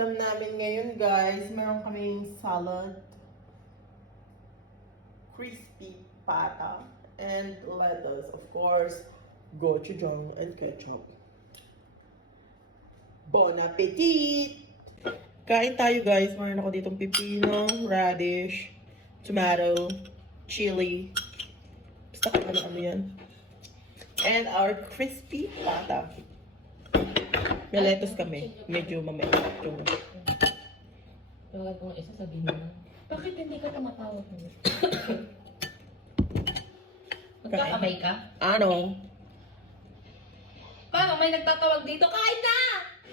ulam namin ngayon, guys. Meron kaming salad, crispy pata, and lettuce. Of course, gochujang and ketchup. Bon appetit! Kain tayo, guys. Meron ako ditong pipino, radish, tomato, chili. Basta kung ano-ano yan. And our crispy pata. May lettuce kami. Medyo mamaya. Tawag ko nga isa, sabihin mo na. Bakit hindi ka tumatawag mo? Magkakamay ka? Ano? Paano may nagtatawag dito? Kain na!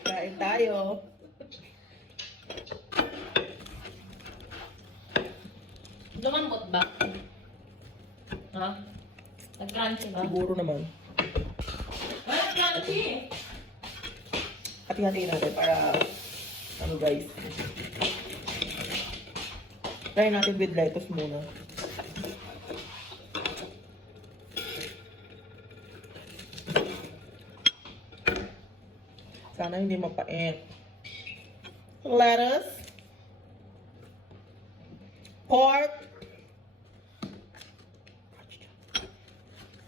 Kain tayo. Lumambot ba? Ha? Nag-crunchy ba? Siguro naman. Wala crunchy! Hati-hati natin para ano, guys. Try natin with lettuce muna. Sana hindi mapait. Lettuce. Pork.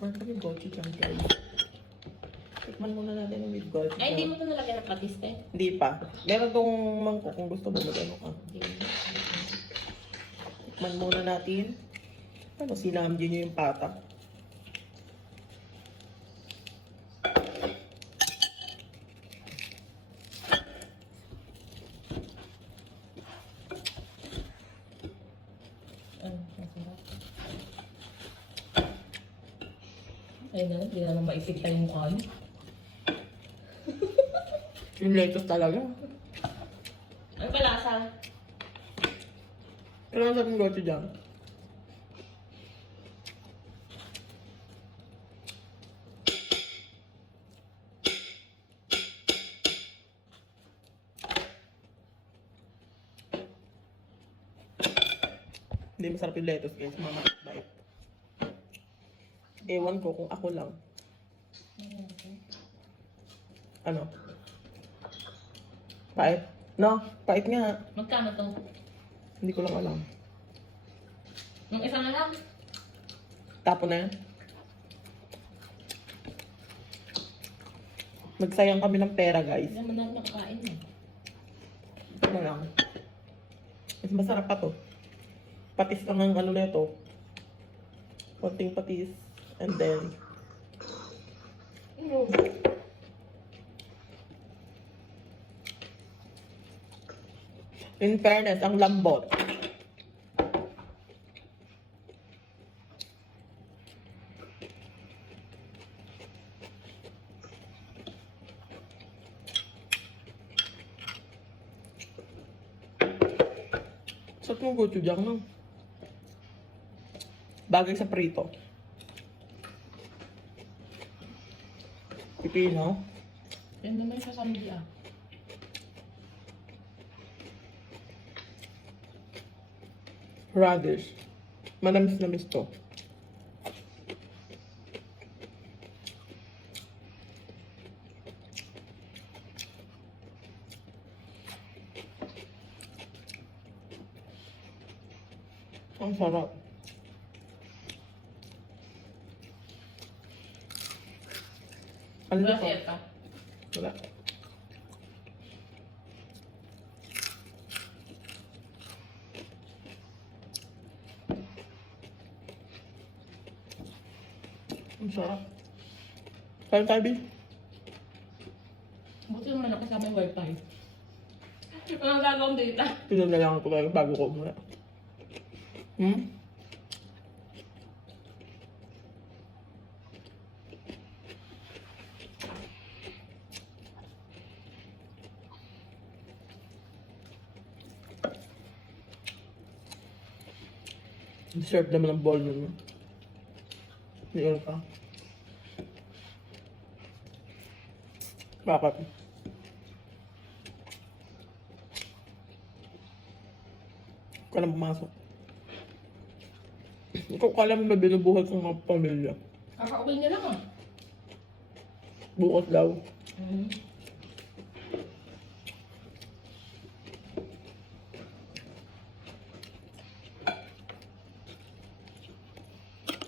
Meron kami gochujang, guys. Tikman muna natin yung with gochujang. Ay, hindi mo ito nalagyan ng patiste? Hindi pa. Meron tong mangkok kung gusto mo mag-ano ka. Tikman muna natin. Ano, sinamdin nyo yung pata. Ay na, hindi na naman maipigta yung ano. Yung lettuce talaga. Ang palasa. Kailangan sa mong gochujang. Hindi masarap yung lettuce, guys. Mama, bite. Ewan ko kung ako lang. Ano? Pait? No, pait nga. Magkano to? Hindi ko lang alam. Yung isa na lang? Tapo na yan. Magsayang kami ng pera, guys. Hindi naman natin nakakain eh. Ito na lang. Mas masarap pa to. Patis lang ang ano nito. Konting patis. And then, in fairness, ang lambot. Sa itong gochujang, no? Bagay sa prito. Pipino. Yan naman sa samdi ah. Radish. Manamis-namis to. Ang sarap. Ano Wala ba? siya ka? Wala. Ang sarap. Kain tayo, Bi. Buti naman ako kasama yung wifi. Walang gagawang data. Pinagalangan ko talaga bago ko umuwi. Deserve naman ang ball nun. Hindi ka. Bakit? Huwag ka na pumasok. Ikaw kala mo na binubuhat ng mga pamilya. Kakauwi niya lang ah. Bukas daw.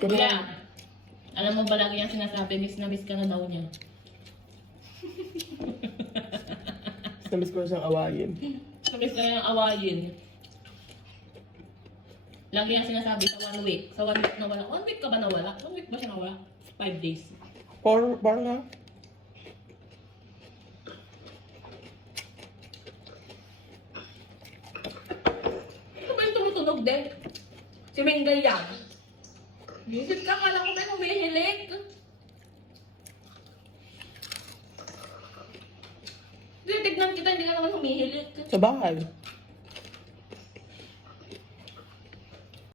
Kaya, alam mo ba lagi yung sinasabi, miss na miss ka na daw niya. Namiss ko siyang awayin. Miss ka na yung awayin. Lagi yung sinasabi sa 1 week. Sa 1 week nawala. 1 week ka ba nawala? 1 week ba siya nawala? 5 days. Parang nga. Ito ba yung tumutunog din? Si Mingay yan. Visit ka, kala ko ba humihilik? Tignan kita, hindi ka naman humihilik. Sa bahay.